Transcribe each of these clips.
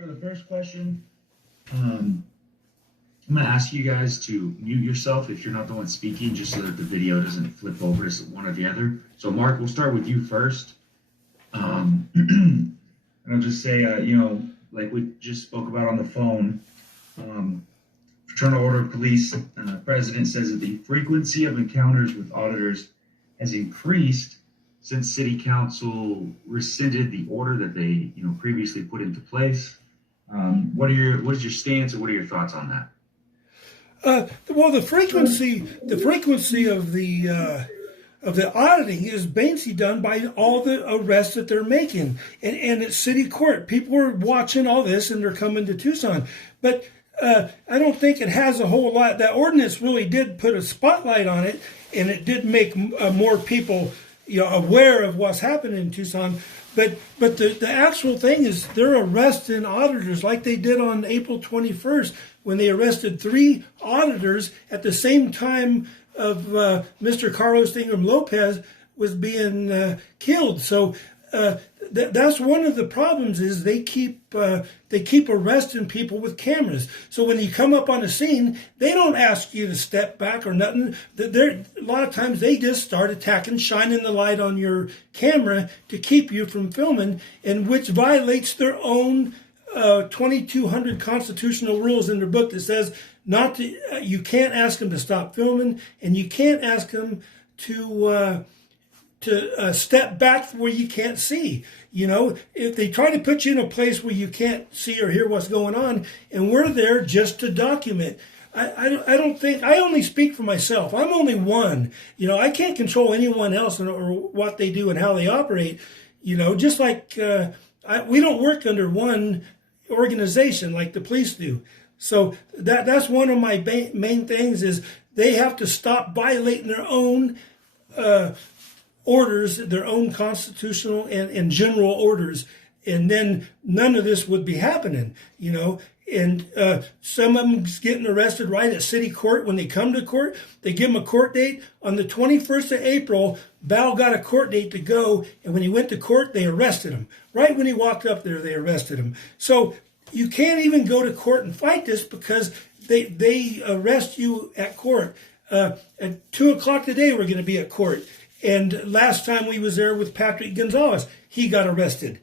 for the first question, I'm going to ask you guys to mute yourself if you're not the one speaking, just so that the video doesn't flip over to one or the other. So, Mark, we'll start with you first. And I'll just say, like we just spoke about on the phone, Fraternal Order of Police president says that the frequency of encounters with auditors has increased since City Council rescinded the order that they, previously put into place. What is your stance, and what are your thoughts on that? Well, the frequency of the auditing is basically done by all the arrests that they're making, and at city court, people are watching all this, and they're coming to Tucson. But I don't think it has a whole lot. That ordinance really did put a spotlight on it, and it did make more people, aware of what's happening in Tucson. But the actual thing is they're arresting auditors like they did on April 21st when they arrested 3 auditors at the same time of Mr. Carlos Ingram Lopez was being killed. So that's one of the problems is they keep arresting people with cameras. So when you come up on a scene, they don't ask you to step back or nothing. A lot of times they just start attacking, shining the light on your camera to keep you from filming, and which violates their own 2,200 constitutional rules in their book that says you can't ask them to stop filming, and you can't ask them to step back where you can't see. If they try to put you in a place where you can't see or hear what's going on, and we're there just to document. I don't think, I only speak for myself. I'm only one. I can't control anyone else or what they do and how they operate. Just like we don't work under one organization like the police do. So that's one of my main things is they have to stop violating their own orders, their own constitutional and general orders, and then none of this would be happening, And some of them getting arrested right at city court. When they come to court, they give them a court date. On the 21st of April, Val got a court date to go, and when he went to court, they arrested him. Right when he walked up there, they arrested him. So you can't even go to court and fight this because they arrest you at court. At 2 o'clock today, we're going to be at court. And last time we was there with Patrick Gonzalez, he got arrested.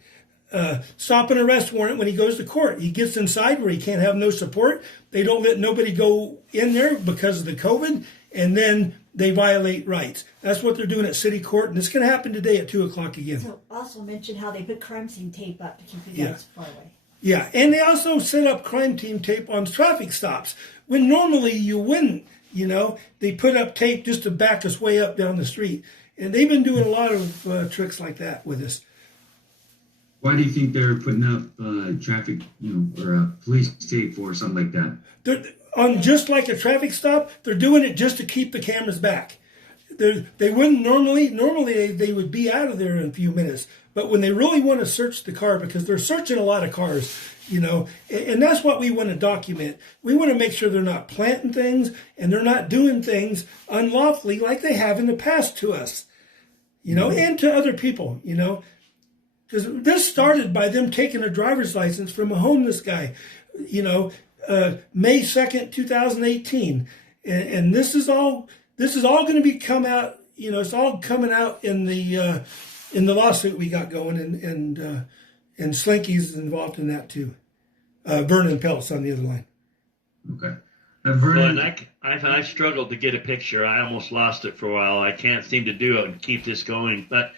Stop and arrest warrant when he goes to court. He gets inside where he can't have no support. They don't let nobody go in there because of the COVID, and then they violate rights. That's what they're doing at city court, and it's going to happen today at 2 o'clock again. So also mention how they put crime scene tape up to keep you guys far away. Yeah, and they also set up crime team tape on traffic stops when normally you wouldn't. They put up tape just to back us way up down the street. And they've been doing a lot of tricks like that with us. Why do you think they're putting up traffic, or police tape for something like that? On just like a traffic stop, they're doing it just to keep the cameras back. They wouldn't normally they would be out of there in a few minutes. But when they really want to search the car, because they're searching a lot of cars, and that's what we want to document. We want to make sure they're not planting things and they're not doing things unlawfully like they have in the past to us, and to other people, because this started by them taking a driver's license from a homeless guy, May 2nd, 2018. And this is all going to be come out, it's all coming out in the lawsuit we got going, and Slinky's involved in that too. Vernon Peltz on the other line. Okay. Vernon, I've struggled to get a picture. I almost lost it for a while. I can't seem to do it and keep this going. But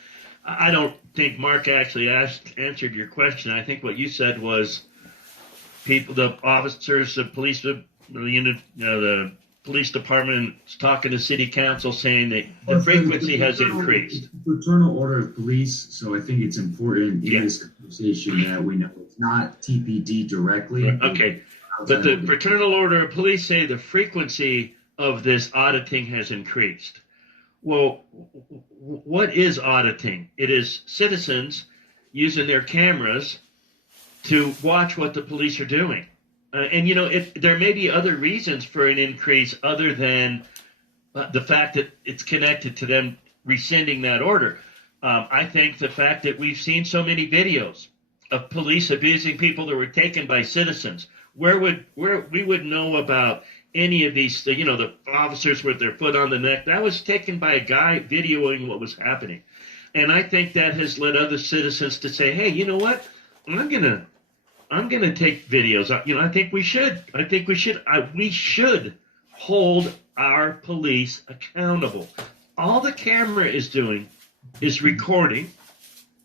I don't think Mark actually answered your question. I think what you said was the officers, the police, the police department is talking to city council saying that the frequency has increased. Fraternal Order of Police, so I think it's important in this conversation that we know it's not TPD directly. Okay, but the Fraternal Order of Police say the frequency of this auditing has increased. Well, what is auditing? It is citizens using their cameras to watch what the police are doing. There may be other reasons for an increase other than the fact that it's connected to them rescinding that order. I think the fact that we've seen so many videos of police abusing people that were taken by citizens. Where we would know about any of these, the officers with their foot on the neck? That was taken by a guy videoing what was happening. And I think that has led other citizens to say, hey, you know what? I'm gonna take videos. I think we should. We should hold our police accountable. All the camera is doing is recording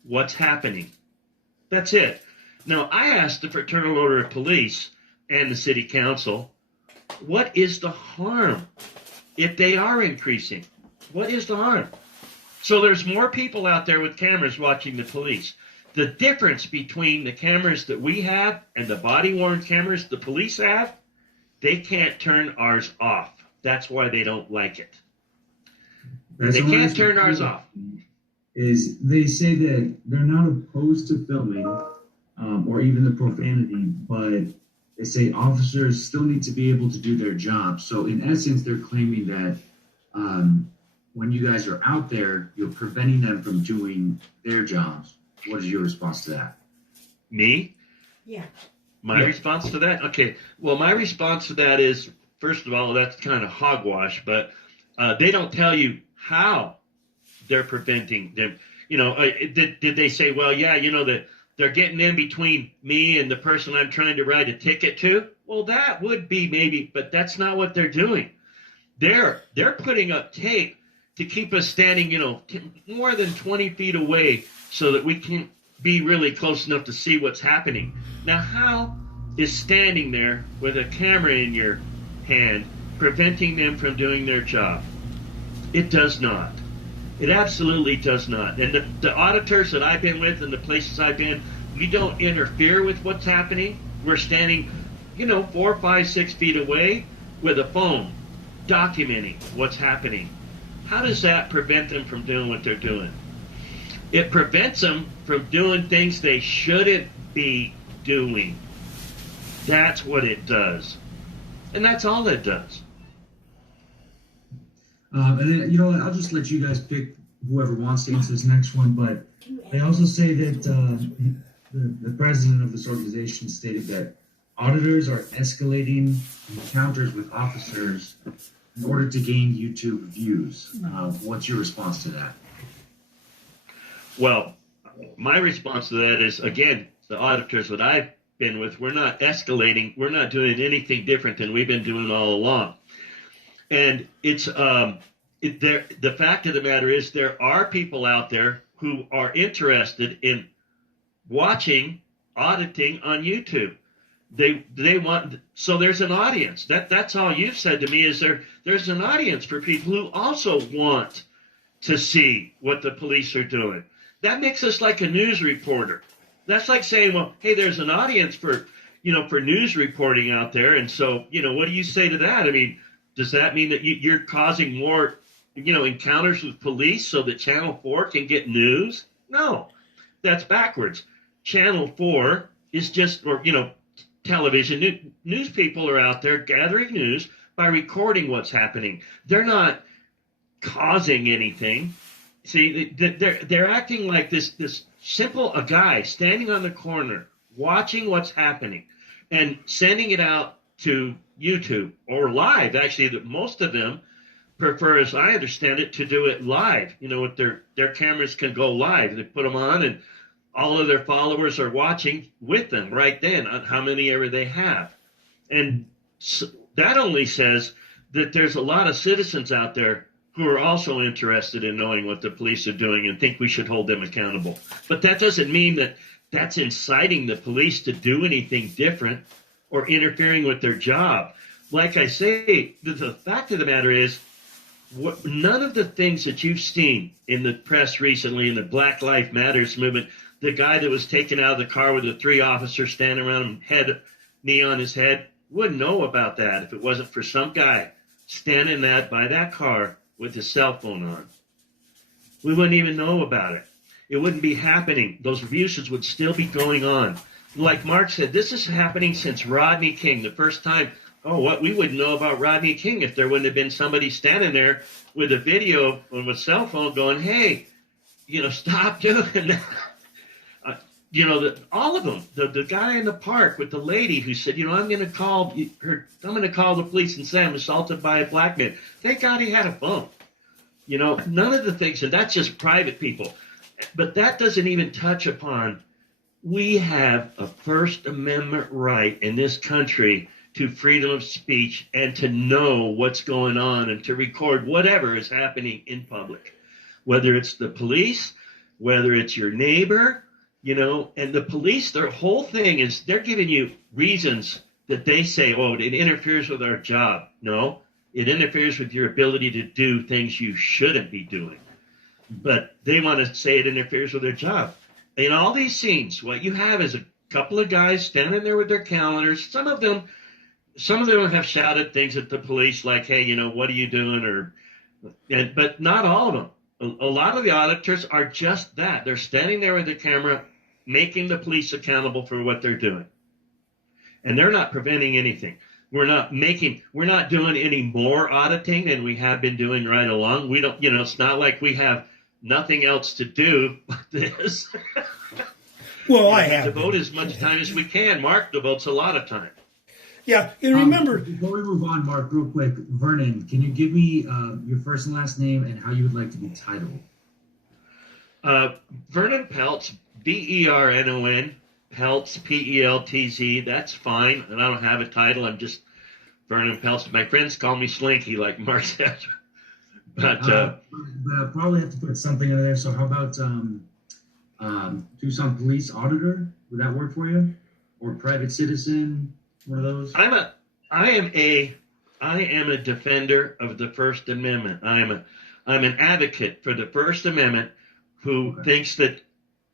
what's happening. That's it. Now, I asked the Fraternal Order of Police and the City Council, what is the harm if they are increasing? What is the harm? So there's more people out there with cameras watching the police. The difference between the cameras that we have and the body-worn cameras the police have, they can't turn ours off. That's why they don't like it. They can't turn ours off. Is they say that they're not opposed to filming or even the profanity, but they say officers still need to be able to do their job. So in essence, they're claiming that when you guys are out there, you're preventing them from doing their jobs. What is your response to that? Me? Yeah. My response to that? Okay. Well, my response to that is, first of all, that's kind of hogwash, but they don't tell you how they're preventing them. Did they say, well, yeah, that they're getting in between me and the person I'm trying to write a ticket to? Well, that would be maybe, but that's not what they're doing. They're putting up tape to keep us standing, more than 20 feet away so that we can be really close enough to see what's happening. Now, how is standing there with a camera in your hand preventing them from doing their job? It does not. It absolutely does not. And the auditors that I've been with and the places I've been, we don't interfere with what's happening. We're standing, 4, 5, 6 feet away with a phone, documenting what's happening. How does that prevent them from doing what they're doing? It prevents them from doing things they shouldn't be doing. That's what it does. And that's all it does. And then, I'll just let you guys pick whoever wants to answer this next one. But they also say that the president of this organization stated that auditors are escalating encounters with officers in order to gain YouTube views. What's your response to that? Well, my response to that is, again, the auditors that I've been with, we're not escalating. We're not doing anything different than we've been doing all along. And it's the fact of the matter is there are people out there who are interested in watching auditing on YouTube. They want, so there's an audience. That's all you've said to me is there's an audience for people who also want to see what the police are doing. That makes us like a news reporter. That's like saying, well, hey, there's an audience for news reporting out there. And so, what do you say to that? I mean, does that mean that you're causing more, encounters with police so that Channel 4 can get news? No, that's backwards. Channel 4 is just, television. News people are out there gathering news by recording what's happening. They're not causing anything. See, they're acting like this simple, a guy standing on the corner watching what's happening and sending it out to YouTube or live. Actually, that most of them prefer, as I understand it, to do it live. With their cameras can go live. They put them on, and all of their followers are watching with them right then on how many ever they have. And so that only says that there's a lot of citizens out there who are also interested in knowing what the police are doing and think we should hold them accountable. But that doesn't mean that that's inciting the police to do anything different or interfering with their job. Like I say, the fact of the matter is, none of the things that you've seen in the press recently in the Black Lives Matters movement, the guy that was taken out of the car with the 3 officers standing around him, knee on his head, wouldn't know about that if it wasn't for some guy standing by that car with his cell phone on. We wouldn't even know about it. It wouldn't be happening. Those abuses would still be going on. Like Mark said, this is happening since Rodney King, the first time. We wouldn't know about Rodney King if there wouldn't have been somebody standing there with a video on a cell phone going, hey, stop doing that. all of them. The guy in the park with the lady who said, I'm going to call the police and say I'm assaulted by a black man. Thank God he had a phone. None of the things, and that's just private people. But that doesn't even touch upon, we have a First Amendment right in this country to freedom of speech and to know what's going on and to record whatever is happening in public, whether it's the police, whether it's your neighbor, and the police, their whole thing is they're giving you reasons that they say, it interferes with our job. No, it interferes with your ability to do things you shouldn't be doing. But they want to say it interferes with their job. In all these scenes, what you have is a couple of guys standing there with their calendars. Some of them have shouted things at the police like, hey, what are you doing? But not all of them. A lot of the auditors are just that. They're standing there with the camera, making the police accountable for what they're doing. And they're not preventing anything. We're not doing any more auditing than we have been doing right along. We don't, it's not like we have nothing else to do with this. Well, I have devote as much time as we can. Mark devotes a lot of time. Yeah, and remember, before we move on, Mark, real quick, Vernon, can you give me your first and last name and how you would like to be titled? Vernon Peltz, Vernon, Peltz, Peltz. That's fine. And I don't have a title. I'm just Vernon Peltz. My friends call me Slinky, like Mark said. But I probably have to put something in there. So how about Tucson Police Auditor? Would that work for you? Or private citizen? One of those. I am a defender of the First Amendment. I'm an advocate for the First Amendment who thinks that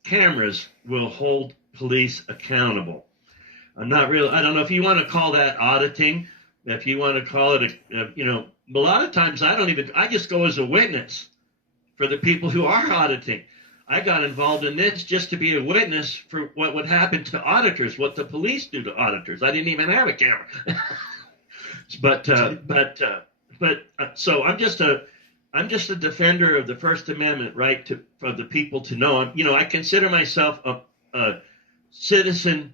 cameras will hold police accountable. I don't know if you want to call that auditing, if you want to call it a lot of times I just go as a witness for the people who are auditing. I got involved in this just to be a witness for what would happen to auditors, what the police do to auditors. I didn't even have a camera. So I'm just a defender of the First Amendment right for the people to know. I consider myself a citizen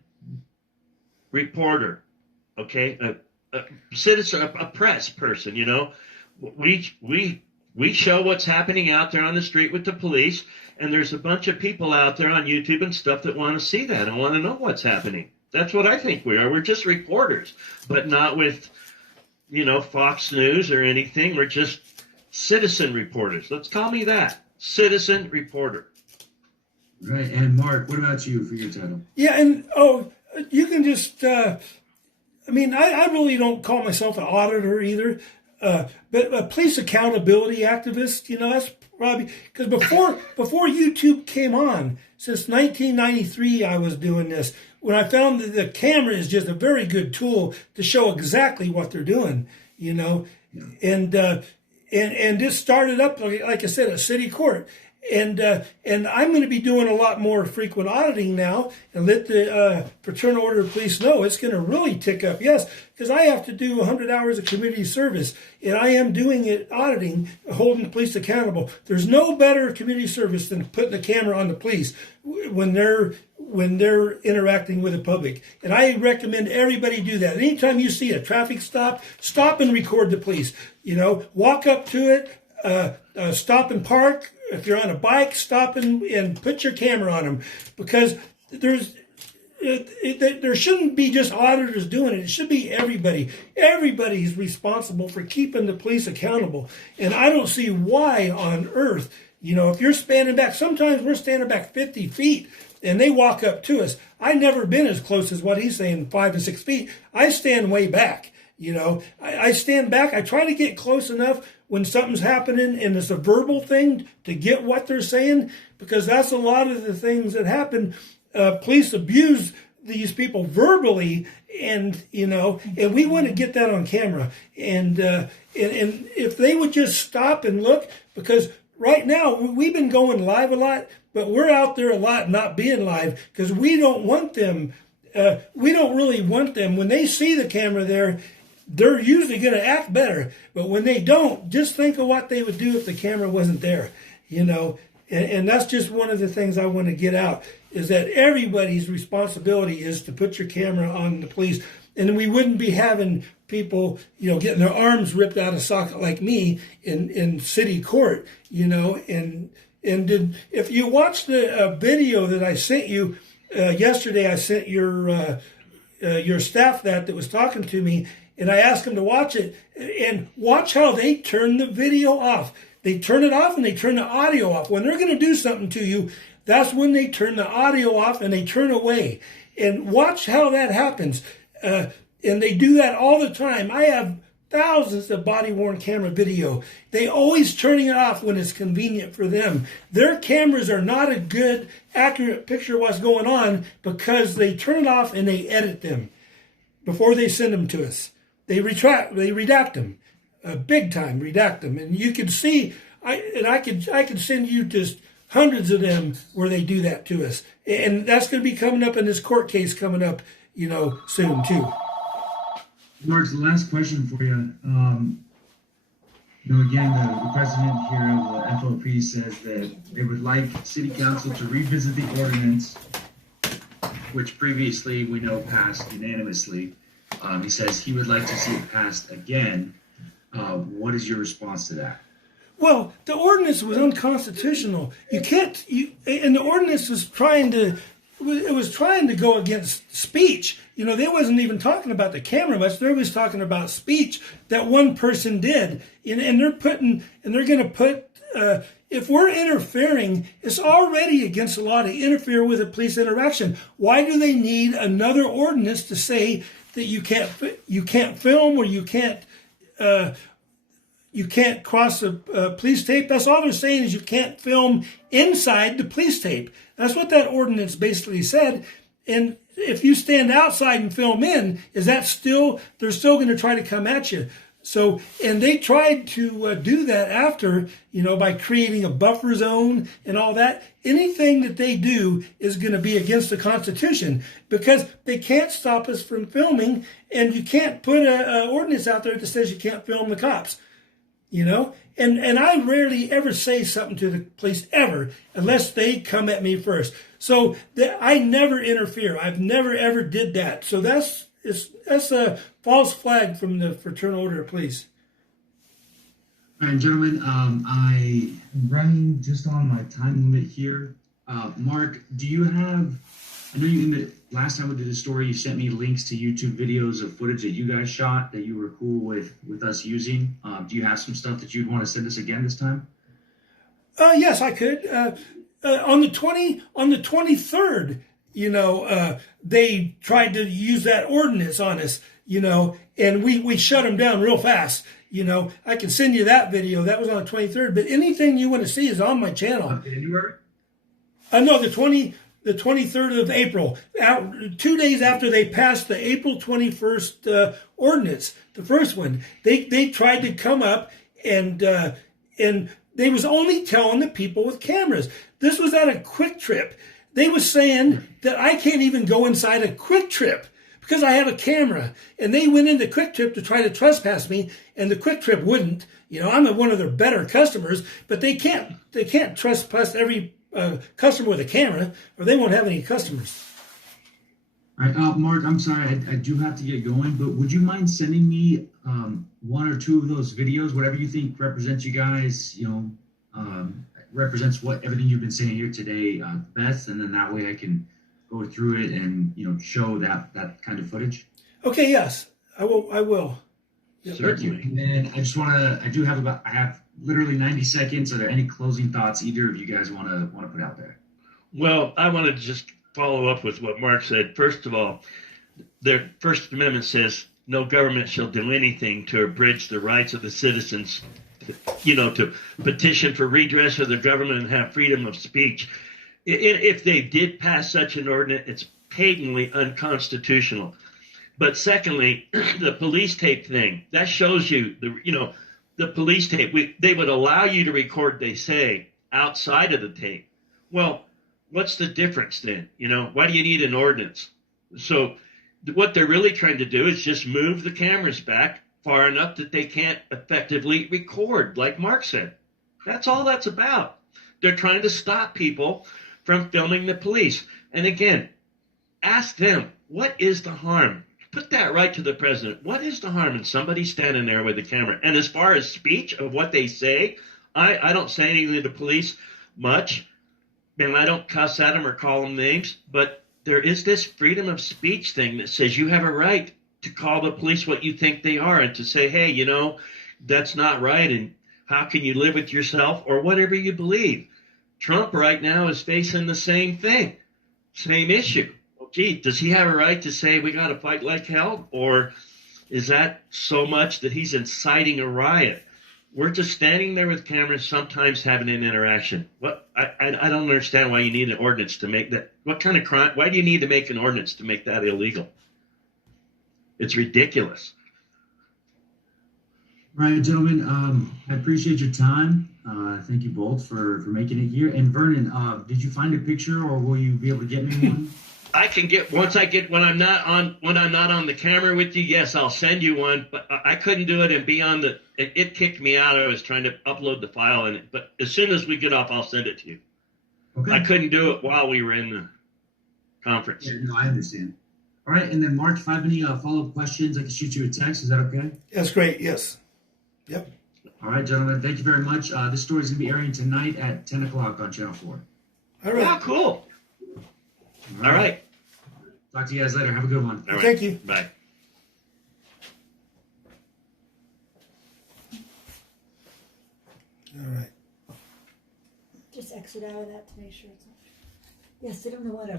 reporter, okay, a citizen, a press person. We show what's happening out there on the street with the police, and there's a bunch of people out there on YouTube and stuff that want to see that and want to know what's happening. That's what I think we are. We're just reporters, but not with, Fox News or anything. We're just citizen reporters. Let's call me that, citizen reporter. Right. And Mark, what about you for your title? Yeah, and you can just. I really don't call myself an auditor either. But a police accountability activist, that's probably because before YouTube came on, since 1993, I was doing this. When I found that the camera is just a very good tool to show exactly what they're doing, and this started up like I said at city court. And I'm going to be doing a lot more frequent auditing now and let the Fraternal Order of Police know it's going to really tick up. Yes, because I have to do 100 hours of community service, and I am doing it auditing, holding the police accountable. There's no better community service than putting the camera on the police when they're interacting with the public. And I recommend everybody do that. Anytime you see a traffic stop and record the police. Walk up to it, stop and park. If you're on a bike, stop and put your camera on them, because there shouldn't be just auditors doing it. It should be everybody. Everybody's responsible for keeping the police accountable. And I don't see why on earth, if you're standing back, sometimes we're standing back 50 feet and they walk up to us. I've never been as close as what he's saying, 5 to 6 feet. I stand way back. I stand back. I try to get close enough when something's happening and it's a verbal thing to get what they're saying, because that's a lot of the things that happen. Police abuse these people verbally, and we want to get that on camera. And if they would just stop and look, because right now we've been going live a lot, but we're out there a lot not being live because we don't want them. We don't really want them when they see the camera there. They're usually going to act better. But when they don't, just think of what they would do if the camera wasn't there, And that's just one of the things I want to get out, is that everybody's responsibility is to put your camera on the police. And we wouldn't be having people, getting their arms ripped out of socket like me in city court, and if you watch the video that I sent you yesterday, I sent your staff that was talking to me, and I asked them to watch it, and watch how they turn the video off. They turn it off and they turn the audio off. When they're going to do something to you, that's when they turn the audio off and they turn away. And watch how that happens. And they do that all the time. I have thousands of body-worn camera video. They always turning it off when it's convenient for them. Their cameras are not a good, accurate picture of what's going on because they turn it off and they edit them before they send them to us. They redact them, big time redact them. And you can see, I could send you just hundreds of them where they do that to us. And that's going to be coming up in this court case coming up, soon too. Mark, the last question for you. Again, the president here of the FOP says that they would like City Council to revisit the ordinance, which previously we know passed unanimously. He says he would like to see it passed again. What is your response to that? Well, the ordinance was unconstitutional. And the ordinance was trying to go against speech. They wasn't even talking about the camera much. They was talking about speech that one person did. And they're going to put, if we're interfering, it's already against the law to interfere with a police interaction. Why do they need another ordinance to say that you can't film or you can't cross a police tape? That's all they're saying, is you can't film inside the police tape. That's what that ordinance basically said. And if you stand outside and film in, they're still going to try to come at you. So, and they tried to do that after, by creating a buffer zone and all that. Anything that they do is going to be against the Constitution, because they can't stop us from filming, and you can't put an ordinance out there that says you can't film the cops. And I rarely ever say something to the police ever unless they come at me first. So I never interfere. I've never ever did that. So that's a false flag from the Fraternal Order of Police. All right, gentlemen, I'm running just on my time limit here. Mark, do you have, I know last time we did the story, you sent me links to YouTube videos of footage that you guys shot that you were cool with us using. Do you have some stuff that you'd want to send us again this time? Yes, I could. On the 23rd, they tried to use that ordinance on us, and we shut them down real fast. I can send you that video. That was on the 23rd. But anything you want to see is on my channel. January? No, the 23rd of April, 2 days after they passed the April 21st ordinance, the first one. They tried to come up and they was only telling the people with cameras. This was at a Quick Trip. They was saying that I can't even go inside a Quick Trip because I have a camera. And they went into Quick Trip to try to trespass me, and the Quick Trip wouldn't. I'm one of their better customers, but they can't trespass every customer with a camera, or they won't have any customers. All right, Mark, I'm sorry, I do have to get going, but would you mind sending me one or two of those videos, whatever you think represents you guys, represents what everything you've been saying here today best, and then that way I can go through it and show that kind of footage. Okay, yes, I will. Yep. Certainly. And then I have literally 90 seconds. Are there any closing thoughts either of you guys want to put out there? Well, I want to just follow up with what Mark said. First of all, the First Amendment says no government shall do anything to abridge the rights of the citizens, to petition for redress of the government and have freedom of speech. If they did pass such an ordinance, it's patently unconstitutional. But secondly, the police tape thing, that shows you the police tape. They would allow you to record, they say, outside of the tape. Well, what's the difference then? Why do you need an ordinance? So what they're really trying to do is just move the cameras back far enough that they can't effectively record, like Mark said. That's all that's about. They're trying to stop people from filming the police. And again, ask them, what is the harm? Put that right to the president. What is the harm in somebody standing there with a camera? And as far as speech of what they say, I don't say anything to the police much, and I don't cuss at them or call them names, but there is this freedom of speech thing that says you have a right to call the police what you think they are and to say, hey, you know, that's not right, and how can you live with yourself, or whatever you believe. Trump right now is facing the same thing, same issue. Well, gee, does he have a right to say we got to fight like hell, or is that so much that he's inciting a riot? We're just standing there with cameras, sometimes having an interaction. What I don't understand why you need an ordinance to make that. What kind of crime? Why do you need to make an ordinance to make that illegal? It's ridiculous. All right, gentlemen. I appreciate your time. Thank you both for making it here. And Vernon, did you find a picture, or will you be able to get me one? I can get when I'm not on the camera with you. Yes, I'll send you one. But I couldn't do it and be on the. It kicked me out. I was trying to upload the file, but as soon as we get off, I'll send it to you. Okay. I couldn't do it while we were in the conference. Yeah, no, I understand. All right, and then Mark, if I have any follow-up questions, I can shoot you a text. Is that okay? That's great. Yes. Yep. All right, gentlemen. Thank you very much. This story is going to be airing tonight at 10 o'clock on Channel 4. All right. Oh, cool. All right. Talk to you guys later. Have a good one. All right. Thank you. Bye. All right. Just exit out of that to make sure it's. Yes, they don't know what a